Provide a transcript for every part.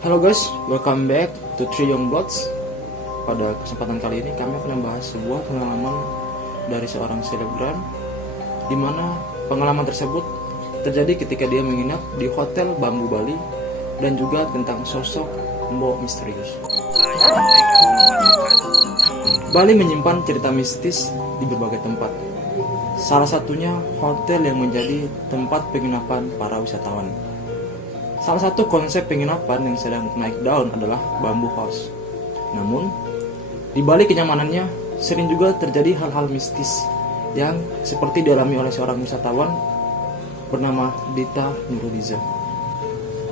Halo guys, welcome back to Three Young Bloods. Pada kesempatan kali ini kami akan membahas sebuah pengalaman dari seorang selebgram, di mana pengalaman tersebut terjadi ketika dia menginap di Hotel Bambu Bali, dan juga tentang sosok Mbok misterius. Bali menyimpan cerita mistis di berbagai tempat. Salah satunya hotel yang menjadi tempat penginapan para wisatawan. Salah satu konsep penginapan yang sedang naik daun adalah bamboo house. Namun, di balik kenyamanannya, sering juga terjadi hal-hal mistis yang seperti dialami oleh seorang wisatawan bernama Dita Nuruliza.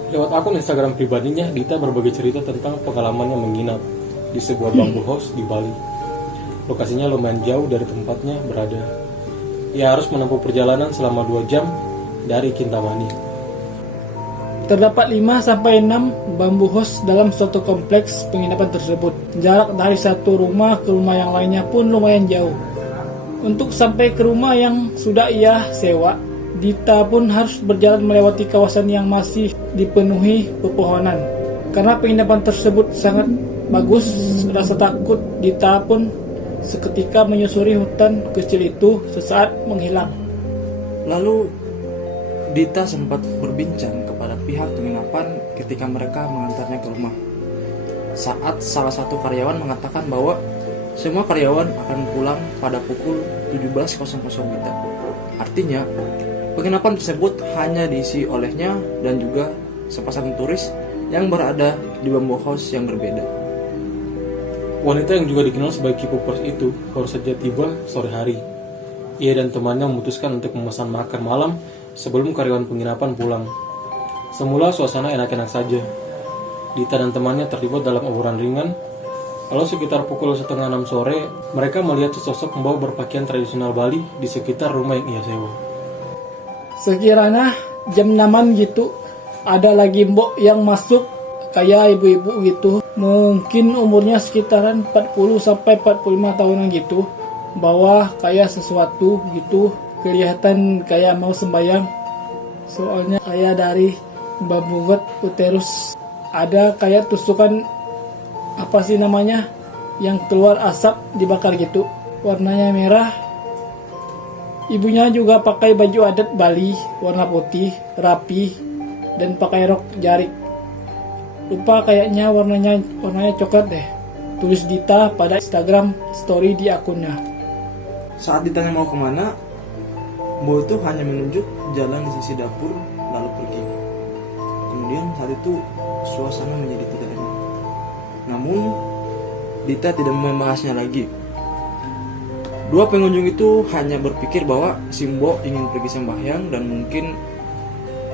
Lewat akun Instagram pribadinya, Dita berbagi cerita tentang pengalamannya menginap di sebuah bamboo house di Bali. Lokasinya lumayan jauh dari tempatnya berada. Ia harus menempuh perjalanan selama 2 jam dari Kintamani. Terdapat 5-6 bambu house dalam suatu kompleks penginapan tersebut. Jarak dari satu rumah ke rumah yang lainnya pun lumayan jauh. Untuk sampai ke rumah yang sudah ia sewa, Dita pun harus berjalan melewati kawasan yang masih dipenuhi pepohonan. Karena penginapan tersebut sangat bagus, rasa takut Dita pun seketika menyusuri hutan kecil itu sesaat menghilang. Lalu Dita sempat berbincang kepada pihak penginapan ketika mereka mengantarnya ke rumah. Saat salah satu karyawan mengatakan bahwa semua karyawan akan pulang pada pukul 17.00 WITA. Artinya, penginapan tersebut hanya diisi olehnya dan juga sepasang turis yang berada di bamboo house yang berbeda. Wanita yang juga dikenal sebagai K-popers itu baru saja tiba sore hari. Ia dan temannya memutuskan untuk memesan makan malam sebelum karyawan penginapan pulang. Semula suasana enak-enak saja. Dita dan temannya terlibat dalam obrolan ringan. Lalu sekitar pukul 5:30 sore, mereka melihat sesosok membawa berpakaian tradisional Bali di sekitar rumah yang ia sewa. Sekiranya jam 6 gitu, ada lagi mbok yang masuk, kayak ibu-ibu gitu. Mungkin umurnya sekitaran 40-45 tahunan gitu. Bawa kayak sesuatu gitu, kelihatan kayak mau sembahyang. Soalnya kayak dari bambu got terus ada kayak tusukan apa sih namanya yang keluar asap dibakar gitu, warnanya merah. Ibunya juga pakai baju adat Bali warna putih rapi dan pakai rok jarik. Lupa kayaknya warnanya coklat deh. Tulis Dita pada Instagram story di akunnya. Saat ditanya mau kemana, Mbok itu hanya menunjuk jalan di sisi dapur lalu pergi. Kemudian saat itu suasana menjadi tidak enak. Namun Dita tidak membahasnya lagi. Dua pengunjung itu hanya berpikir bahwa si Mbok ingin pergi sembahyang dan mungkin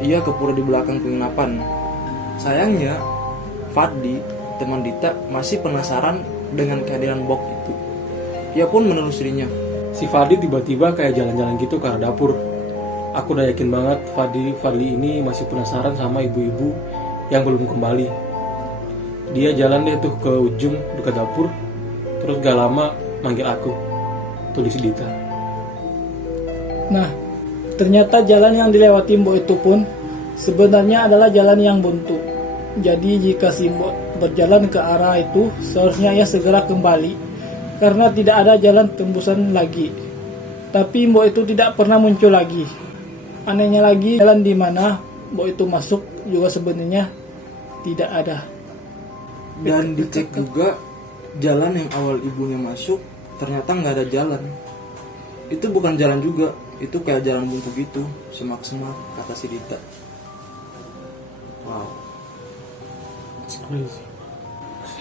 ia ke pura di belakang penginapan. Sayangnya Fadli, teman Dita, masih penasaran dengan kehadiran Mbok itu. Ia pun menelusurinya. Si Fadli tiba-tiba kayak jalan-jalan gitu ke arah dapur. Aku udah yakin banget Fadli ini masih penasaran sama ibu-ibu yang belum kembali. Dia jalan deh tuh ke ujung dekat dapur, terus gak lama manggil aku. Tulis Dita. Nah, ternyata jalan yang dilewati Mbok itu pun sebenarnya adalah jalan yang buntu. Jadi jika si Mbok berjalan ke arah itu, seharusnya ia segera kembali karena tidak ada jalan tembusan lagi. Tapi Mbok itu tidak pernah muncul lagi. Anehnya lagi, jalan di mana Mbok itu masuk juga sebenarnya tidak ada. Dan dicek juga jalan yang awal ibunya masuk, ternyata nggak ada jalan. Itu bukan jalan juga, itu kayak jalan buntu gitu, semak-semak, kata si Dita. Wow. It's crazy.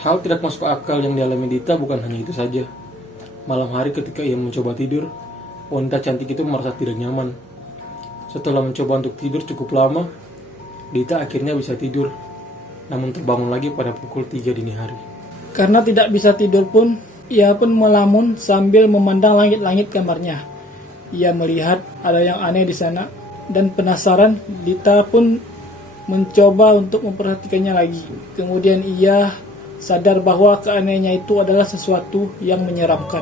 Hal tidak masuk akal yang dialami Dita bukan hanya itu saja. Malam hari ketika ia mencoba tidur, wanita cantik itu merasa tidak nyaman. Setelah mencoba untuk tidur cukup lama, Dita akhirnya bisa tidur, namun terbangun lagi pada pukul 3 dini hari. Karena tidak bisa tidur pun, ia pun melamun sambil memandang langit-langit kamarnya. Ia melihat ada yang aneh di sana, dan penasaran, Dita pun mencoba untuk memperhatikannya lagi. Kemudian ia sadar bahwa keanehannya itu adalah sesuatu yang menyeramkan.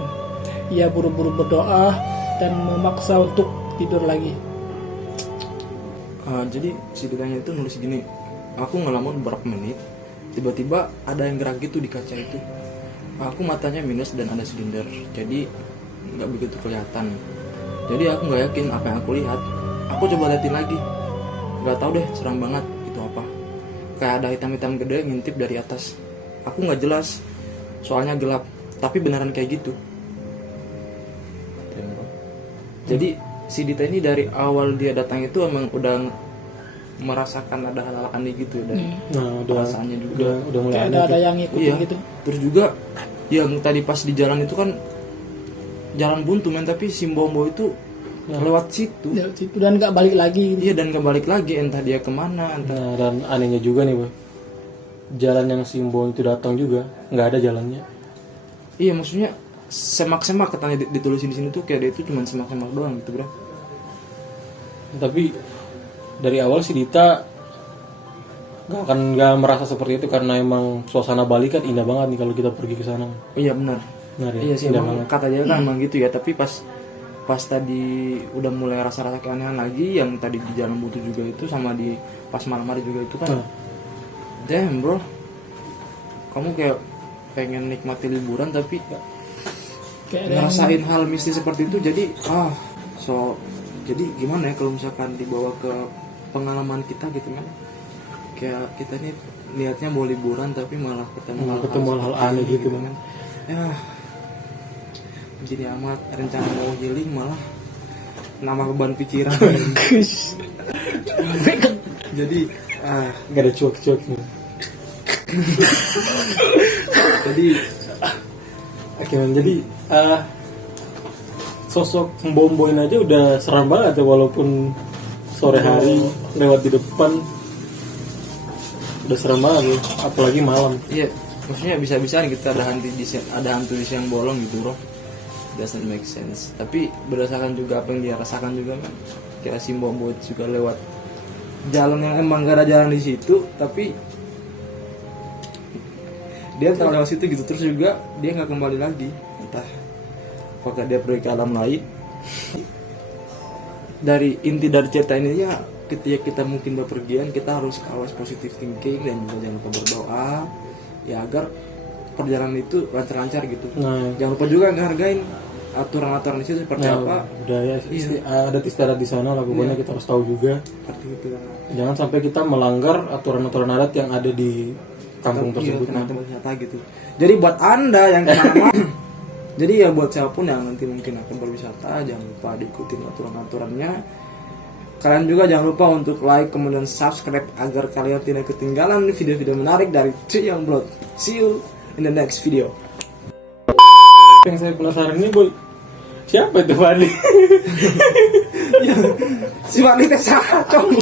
Ia buru-buru berdoa dan memaksa untuk tidur lagi. Jadi si Ditanya itu nulis gini, aku ngelamun beberapa menit, tiba-tiba ada yang gerak gitu di kaca itu. Aku matanya minus dan ada silinder, jadi nggak begitu kelihatan. Jadi aku nggak yakin apa yang aku lihat. Aku coba liatin lagi, nggak tahu deh, seram banget itu apa. Kayak ada hitam-hitam gede ngintip dari atas. Aku nggak jelas, soalnya gelap. Tapi beneran kayak gitu. Jadi si Dita ini dari awal dia datang itu emang udah merasakan ada hal-hal aneh gitu dan Nah, perasaannya juga. udah mulai Kayak aneh tuh. ada yang ngikutin Iya. gitu. Terus juga yang tadi pas di jalan itu kan jalan buntu men, tapi si Mbombo itu lewat situ. Dari situ dan nggak balik lagi. Iya, dan gak balik lagi, entah dia kemana, entah. Nah, dan anehnya juga nih, Boy. Jalan yang Simbo itu datang juga nggak ada jalannya. Iya, maksudnya semak-semak katanya ditulisin di sini tuh, kayak dia itu cuma semak-semak doang gitu, bro. Tapi dari awal si Dita nggak merasa seperti itu karena emang suasana Bali kan indah banget nih kalau kita pergi ke sana. Iya benar. Benar ya? Iya sih, Indah emang banget. kata dia kan emang gitu ya, tapi pas tadi udah mulai rasa-rasa keanehan lagi, yang tadi di jalan buntu juga itu, sama di pas malam hari juga itu kan. Damn bro, kamu kayak pengen nikmati liburan tapi Kayak ada yang ngerasain hal mistis seperti itu. Jadi jadi gimana ya kalau misalkan dibawa ke pengalaman kita gitu kan, kayak kita nih niatnya mau liburan tapi malah ketemu hal aneh gitu kan. Ya jadi amat, rencana mau healing malah nambah beban pikiran. Jadi nggak ada cuek-cueknya. jadi Oke, man. Jadi sosok Mbomboin aja udah seram banget ya, walaupun sore hari lewat di depan udah seram banget ya, apalagi malam. iya, maksudnya bisa-bisaan kita ada hantu di siang bolong gitu bro. Doesn't make sense. Tapi berdasarkan juga apa yang dia rasakan juga kan, kayak si Mbombo juga lewat jalan yang emang gak ada jalan di situ, tapi dia terlalu lewat situ gitu. Terus juga dia nggak kembali lagi, entah apakah dia pergi ke alam lain. Dari inti dari cerita ini ya, ketika kita mungkin bepergian, kita harus awas positive thinking dan juga jangan lupa berdoa ya agar perjalanan itu lancar-lancar gitu. Nah, Jangan lupa juga ngehargain aturan-aturan di situ seperti apa. budaya adat istiadat di sana lah, pokoknya kita harus tahu juga. Seperti itu kan. Jangan sampai kita melanggar aturan-aturan adat yang ada di kampung tersebut. Iya, tempat wisata gitu. Jadi buat anda yang kemana-mana, jadi ya buat siapapun yang nanti mungkin akan berwisata, jangan lupa diikutin aturan-aturannya. Kalian juga jangan lupa untuk like, kemudian subscribe agar kalian tidak ketinggalan video-video menarik dari Tri Young Blood. See you in the next video. Yang saya penasaran ini, Boy, siapa itu Fadli? Si Wanita siapa kamu?